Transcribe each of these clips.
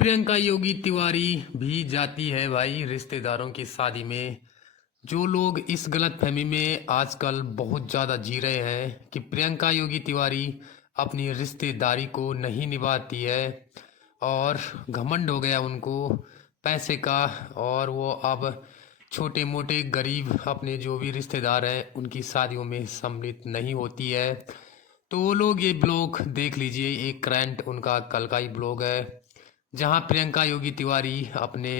प्रियंका योगी तिवारी भी जाती है भाई रिश्तेदारों की शादी में। जो लोग इस गलतफहमी में आजकल बहुत ज़्यादा जी रहे हैं कि प्रियंका योगी तिवारी अपनी रिश्तेदारी को नहीं निभाती है और घमंड हो गया उनको पैसे का, और वो अब छोटे मोटे गरीब अपने जो भी रिश्तेदार हैं उनकी शादियों में सम्मिलित नहीं होती है। तो वो लोग ये ब्लॉग देख लीजिए, एक करंट उनका कल का ही ब्लॉग है जहां प्रियंका योगी तिवारी अपने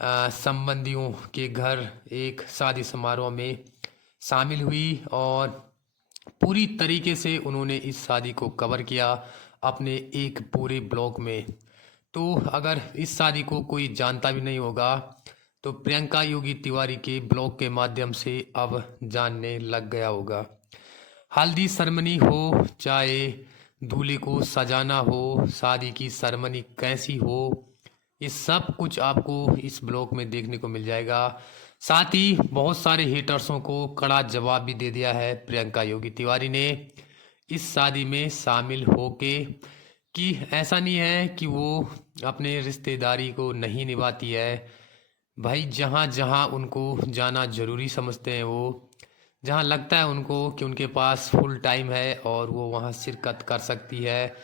संबंधियों के घर एक शादी समारोह में शामिल हुई और पूरी तरीके से उन्होंने इस शादी को कवर किया अपने एक पूरे ब्लॉग में। तो अगर इस शादी को कोई जानता भी नहीं होगा तो प्रियंका योगी तिवारी के ब्लॉग के माध्यम से अब जानने लग गया होगा। हल्दी सेरेमनी हो चाहे दूल्हे को सजाना हो, शादी की सेरेमनी कैसी हो, ये सब कुछ आपको इस ब्लॉग में देखने को मिल जाएगा। साथ ही बहुत सारे हेटर्सों को कड़ा जवाब भी दे दिया है प्रियंका योगी तिवारी ने इस शादी में शामिल होके, कि ऐसा नहीं है कि वो अपने रिश्तेदारी को नहीं निभाती है। भाई जहाँ जहाँ उनको जाना ज़रूरी समझते हैं, वो जहाँ लगता है उनको कि उनके पास फुल टाइम है और वो वहाँ शिरकत कर सकती है,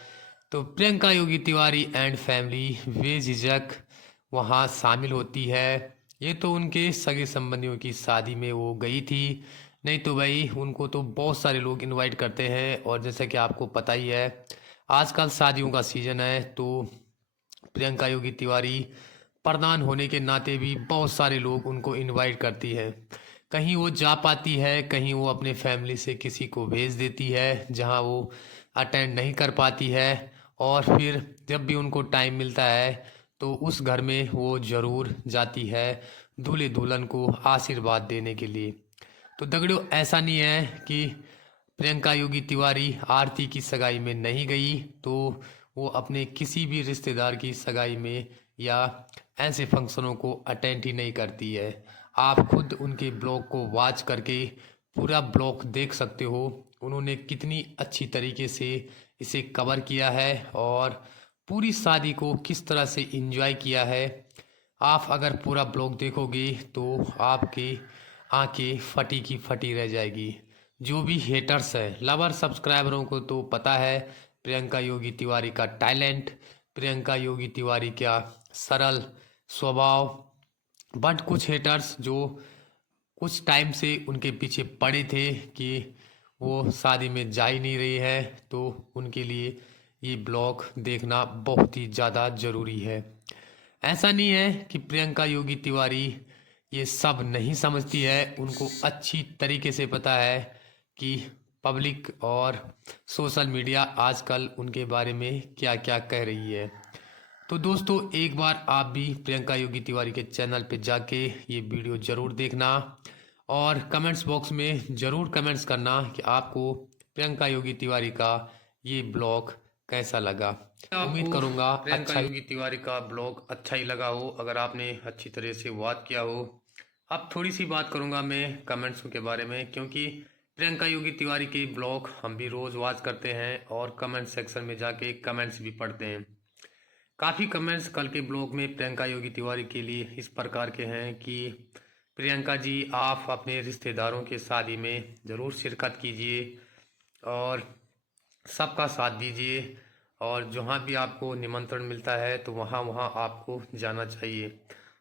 तो प्रियंका योगी तिवारी एंड फैमिली बेझिझक वहाँ शामिल होती है। ये तो उनके सगे संबंधियों की शादी में वो गई थी, नहीं तो भाई उनको तो बहुत सारे लोग इनवाइट करते हैं। और जैसे कि आपको पता ही है आजकल शादियों का सीज़न है, तो प्रियंका योगी तिवारी प्रधान होने के नाते भी बहुत सारे लोग उनको इनवाइट करती है। कहीं वो जा पाती है, कहीं वो अपने फैमिली से किसी को भेज देती है जहां वो अटेंड नहीं कर पाती है। और फिर जब भी उनको टाइम मिलता है तो उस घर में वो ज़रूर जाती है दूल्हे दुल्हन को आशीर्वाद देने के लिए। तो दगड़ियों ऐसा नहीं है कि प्रियंका योगी तिवारी आरती की सगाई में नहीं गई तो वो अपने किसी भी रिश्तेदार की सगाई में या ऐसे फंक्शनों को अटेंड ही नहीं करती है। आप खुद उनके ब्लॉग को वॉच करके पूरा ब्लॉग देख सकते हो, उन्होंने कितनी अच्छी तरीके से इसे कवर किया है और पूरी शादी को किस तरह से एंजॉय किया है। आप अगर पूरा ब्लॉग देखोगे तो आपकी आंखें फटी की फटी रह जाएगी। जो भी हेटर्स है, लवर सब्सक्राइबरों को तो पता है प्रियंका योगी तिवारी का टैलेंट, प्रियंका योगी तिवारी का सरल स्वभाव। बट कुछ हेटर्स जो कुछ टाइम से उनके पीछे पड़े थे कि वो शादी में जा ही नहीं रही है, तो उनके लिए ये ब्लॉग देखना बहुत ही ज़्यादा ज़रूरी है। ऐसा नहीं है कि प्रियंका योगी तिवारी ये सब नहीं समझती है, उनको अच्छी तरीके से पता है कि पब्लिक और सोशल मीडिया आजकल उनके बारे में क्या क्या कह रही है। तो दोस्तों एक बार आप भी प्रियंका योगी तिवारी के चैनल पे जाके ये वीडियो ज़रूर देखना और कमेंट्स बॉक्स में ज़रूर कमेंट्स करना कि आपको प्रियंका योगी तिवारी का ये ब्लॉग कैसा लगा। उम्मीद करूँगा प्रियंका योगी तिवारी का ब्लॉग अच्छा ही लगा हो, अगर आपने अच्छी तरह से वॉच किया हो। अब थोड़ी सी बात करूँगा मैं कमेंट्स के बारे में, क्योंकि प्रियंका योगी तिवारी के ब्लॉग हम भी रोज़ वॉच करते हैं और कमेंट सेक्शन में जाके कमेंट्स भी पढ़ते हैं। काफ़ी कमेंट्स कल के ब्लॉग में प्रियंका योगी तिवारी के लिए इस प्रकार के हैं कि प्रियंका जी आप अपने रिश्तेदारों के शादी में ज़रूर शिरकत कीजिए और सबका साथ दीजिए, और जहाँ भी आपको निमंत्रण मिलता है तो वहाँ वहाँ आपको जाना चाहिए।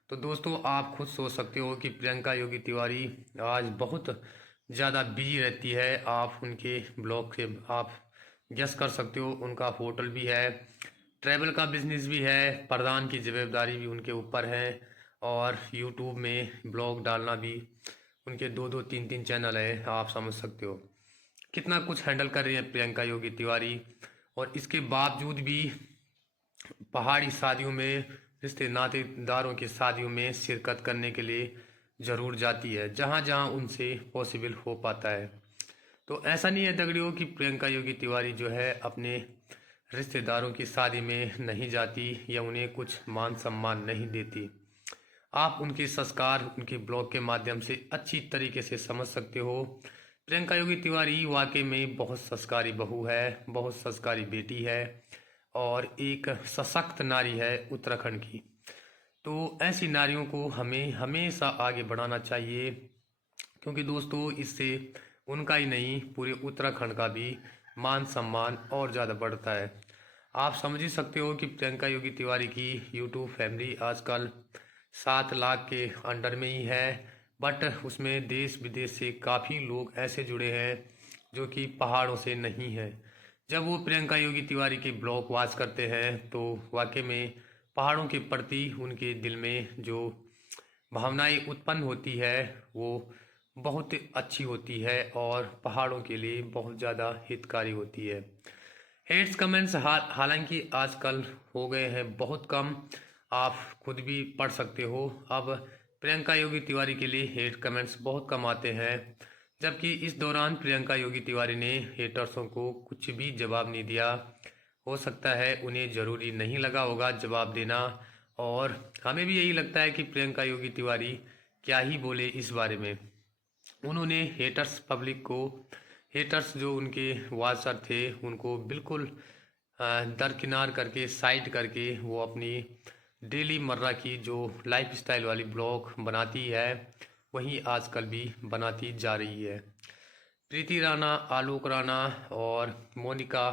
तो दोस्तों आप खुद सोच सकते हो कि प्रियंका योगी तिवारी आज बहुत ज़्यादा बिजी रहती है। आप उनके ब्लॉग से आप गेस कर सकते हो, उनका होटल भी है, ट्रैवल का बिजनेस भी है, प्रधान की जिम्मेदारी भी उनके ऊपर है और यूट्यूब में ब्लॉग डालना भी उनके दो दो तीन तीन चैनल है। आप समझ सकते हो कितना कुछ हैंडल कर रही है प्रियंका योगी तिवारी। और इसके बावजूद भी पहाड़ी शादियों में, रिश्ते नातेदारों की शादियों में शिरकत करने के लिए ज़रूर जाती है जहाँ जहाँ उनसे पॉसिबल हो पाता है। तो ऐसा नहीं है दगड़ियों कि प्रियंका योगी तिवारी जो है अपने रिश्तेदारों की शादी में नहीं जाती या उन्हें कुछ मान सम्मान नहीं देती। आप उनके संस्कार उनके ब्लॉग के माध्यम से अच्छी तरीके से समझ सकते हो। प्रियंका योगी तिवारी वाकई में बहुत संस्कारी बहू है, बहुत संस्कारी बेटी है और एक सशक्त नारी है उत्तराखंड की। तो ऐसी नारियों को हमें हमेशा आगे बढ़ाना चाहिए, क्योंकि दोस्तों इससे उनका ही नहीं पूरे उत्तराखंड का भी मान सम्मान और ज़्यादा बढ़ता है। आप समझ ही सकते हो कि प्रियंका योगी तिवारी की यूट्यूब फैमिली आजकल 7 लाख के अंडर में ही है, बट उसमें देश विदेश से काफ़ी लोग ऐसे जुड़े हैं जो कि पहाड़ों से नहीं हैं। जब वो प्रियंका योगी तिवारी के ब्लॉग वॉच करते हैं तो वाकई में पहाड़ों के प्रति उनके दिल में जो भावनाएं उत्पन्न होती है वो बहुत अच्छी होती है और पहाड़ों के लिए बहुत ज़्यादा हितकारी होती है। हेट्स कमेंट्स हालांकि आजकल हो गए हैं बहुत कम, आप खुद भी पढ़ सकते हो। अब प्रियंका योगी तिवारी के लिए हेट कमेंट्स बहुत कम आते हैं, जबकि इस दौरान प्रियंका योगी तिवारी ने हेटर्सों को कुछ भी जवाब नहीं दिया। हो सकता है उन्हें ज़रूरी नहीं लगा होगा जवाब देना, और हमें भी यही लगता है कि प्रियंका योगी तिवारी क्या ही बोले इस बारे में। उन्होंने हेटर्स जो उनके वाचर थे उनको बिल्कुल दरकिनार करके साइड करके वो अपनी डेली मर्रा की जो लाइफ स्टाइल वाली ब्लॉग बनाती है वही आजकल भी बनाती जा रही है। प्रीति राणा, आलोक राणा और मोनिका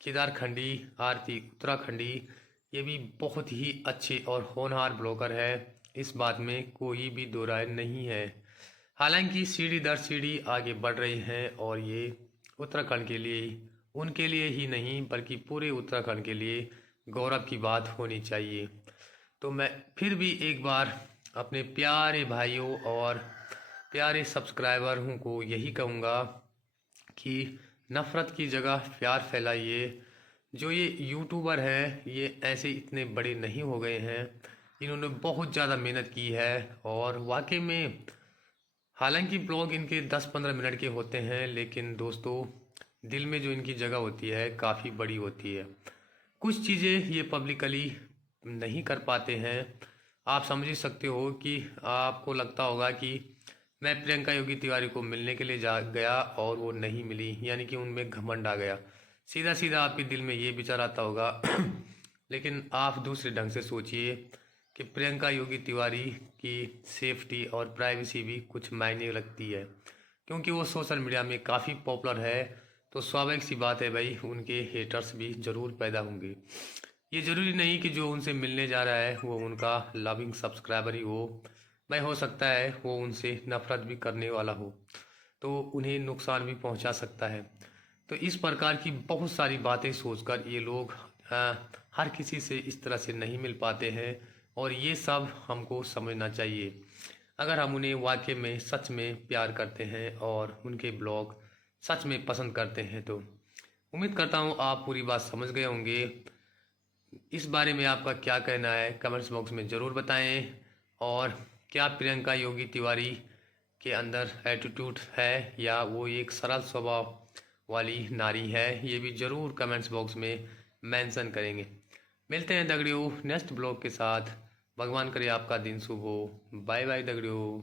केदारखंडी, आरती उत्तराखंडी ये भी बहुत ही अच्छे और होनहार ब्लॉगर है, इस बात में कोई भी दो राय नहीं है। हालांकि सीढ़ी दर सीढ़ी आगे बढ़ रहे हैं और ये उत्तराखंड के लिए, उनके लिए ही नहीं बल्कि पूरे उत्तराखंड के लिए गौरव की बात होनी चाहिए। तो मैं फिर भी एक बार अपने प्यारे भाइयों और प्यारे सब्सक्राइबरों को यही कहूँगा कि नफ़रत की जगह प्यार फैलाइए। जो ये यूट्यूबर हैं ये ऐसे इतने बड़े नहीं हो गए हैं, इन्होंने बहुत ज़्यादा मेहनत की है और वाकई में हालांकि ब्लॉग इनके 10-15 मिनट के होते हैं, लेकिन दोस्तों दिल में जो इनकी जगह होती है काफ़ी बड़ी होती है। कुछ चीज़ें ये पब्लिकली नहीं कर पाते हैं। आप समझ ही सकते हो कि आपको लगता होगा कि मैं प्रियंका योगी तिवारी को मिलने के लिए जा गया और वो नहीं मिली, यानी कि उनमें घमंड आ गया। सीधा सीधा आपके दिल में ये विचार आता होगा लेकिन आप दूसरे ढंग से सोचिए कि प्रियंका योगी तिवारी की सेफ्टी और प्राइवेसी भी कुछ मायने लगती है, क्योंकि वो सोशल मीडिया में काफ़ी पॉपुलर है। तो स्वाभाविक सी बात है भाई उनके हेटर्स भी ज़रूर पैदा होंगे। ये ज़रूरी नहीं कि जो उनसे मिलने जा रहा है वो उनका लविंग सब्सक्राइबर ही हो भाई, हो सकता है वो उनसे नफरत भी करने वाला हो, तो उन्हें नुकसान भी पहुंचा सकता है। तो इस प्रकार की बहुत सारी बातें सोचकर ये लोग हर किसी से इस तरह से नहीं मिल पाते हैं, और ये सब हमको समझना चाहिए। अगर हम उन्हें वाकई में सच में प्यार करते हैं और उनके ब्लॉग सच में पसंद करते हैं तो उम्मीद करता हूँ आप पूरी बात समझ गए होंगे। इस बारे में आपका क्या कहना है कमेंट्स बॉक्स में ज़रूर बताएं, और क्या प्रियंका योगी तिवारी के अंदर एटीट्यूड है या वो एक सरल स्वभाव वाली नारी है, ये भी ज़रूर कमेंट्स बॉक्स में मेंशन करेंगे। मिलते हैं दगड़ियों नेक्स्ट ब्लॉग के साथ। भगवान करे आपका दिन शुभ हो। बाय बाय दगड़ियों।